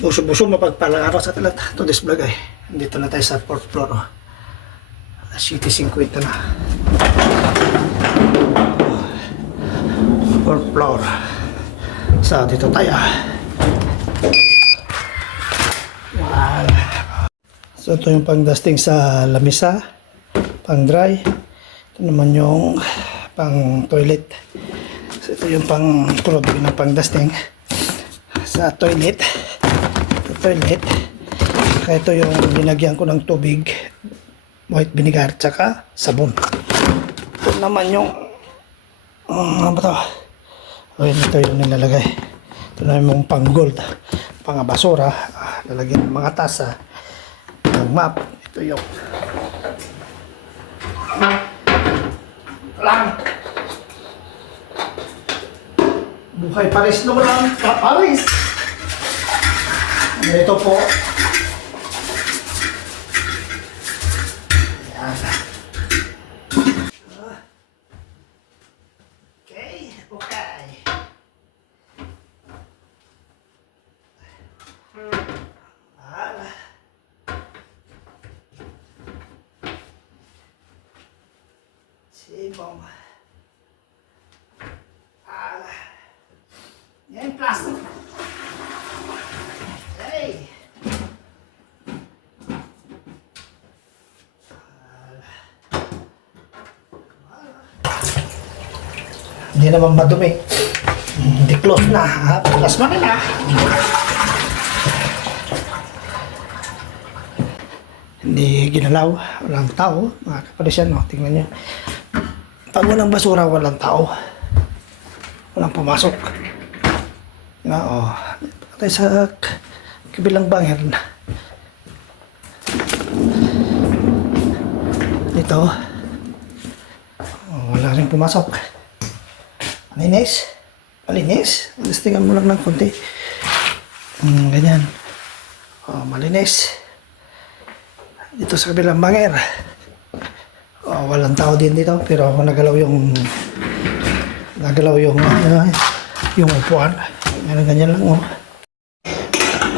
Busog-busog mapagpalang araw sa talat. Today's vlog ay. Dito na tayo sa 4th floor. Oh. City 50 na. 4th floor. So, dito tayo. Wow. So, ito yung pang-dusting sa lamisa. Pang-dry. Ito naman yung pang-toilet. So, ito yung pang-product ng pang-dusting sa toilet. Toilet. Kaya ito yung linagyan ko ng tubig, white vinegar, tsaka sabon. Ito naman yung ano ba ito? Ito yung nilalagay. Ito naman yung pang gold, pang basura, lalagyan ng mga tasa, ng map. Ito yung lang buhay Paris naman lang ka Paris. Ito po. Ayan. Okay. Sibong. Yan plastic. Hey. Hindi naman madumi. Hindi close na. Plus mo na. Hindi ginalaw. Walang tao. Mga kaparisyan, no? Tingnan nyo. Pag walang basura, walang tao. Walang pumasok. Oo. Tayo sa kabilang banger na. Dito. Wala rin pumasok. Malinis. Malinis. Listingan mo lang ng konti. Ganyan. Malinis. Dito sa kabilang banger. Walang tao din dito. Pero ako nagalaw yung upuan. Ganyan lang.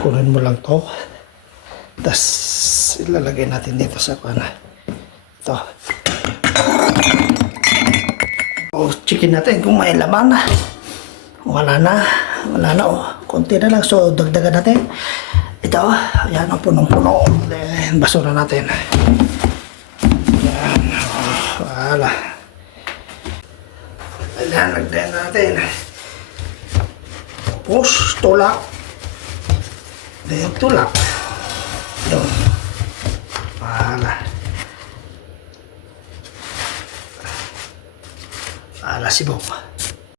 Kunin mo lang to. Tapos ilalagay natin dito sa pana. Ito. Chicken natin kung may laman. Wala na. Konti na lang. So dagdagan natin. Ito. Ayan. Punong-puno. Then basura natin. Ayan. Wala. Ayan. Lagdagan natin. Tapos tulak. Then tulak. Yun. Wala. Sibong.